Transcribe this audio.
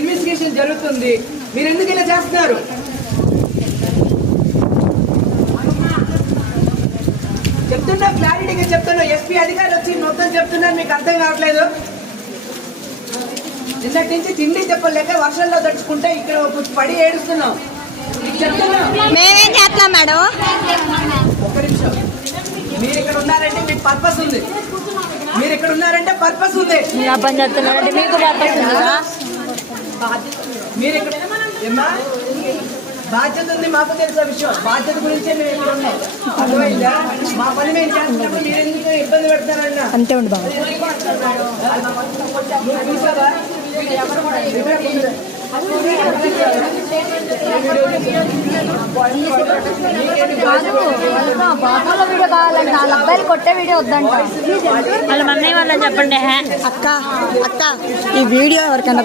Investigation జరుగుతుంది. మీరు ఎందుకు ఇలా చేస్తున్నారు? చెప్తున్నా, క్లారిటీగా చెప్తున్నా. ఎస్పీ అధికారులు వచ్చి మొత్తం చెప్తున్నారు, మీకు అర్థం కావట్లేదు. నిన్నటి నుంచి తిండి చెప్పలేక వర్షంలో తడుచుకుంటే ఇక్కడ పడి ఏడుస్తున్నాం. మేమేం చేస్తున్నాం మేడం? ఒక్క నిమిషం. మీరు ఇక్కడ ఉన్నారంటే మీకు పర్పస్ ఉంది. మీరు ఇక్కడ ఉన్నారంటే పర్పస్ ఉంది. పని చేస్తున్నారంటే మీకు పర్పస్ ఉందా? మీరు ఇక్కడ ఏమ్మా బాధ్యత ఉంది, మాకు తెలిసే విషయం. బాధ్యత గురించే మేము ఇక్కడ ఉన్నాం. అర్థమైందా? మా పని మేము చేస్తున్నప్పుడు మీరు ఎందుకు ఇబ్బంది పెడతారన్నా? అంతే ఉండి బాబు. వీడియో కావాలంటే వాళ్ళ అబ్బాయిలు కొట్టే వీడియో వద్దంట. వాళ్ళ మన్నయ్య వాళ్ళని చెప్పండి. అక్క అక్క ఈ వీడియో ఎవరికన్నా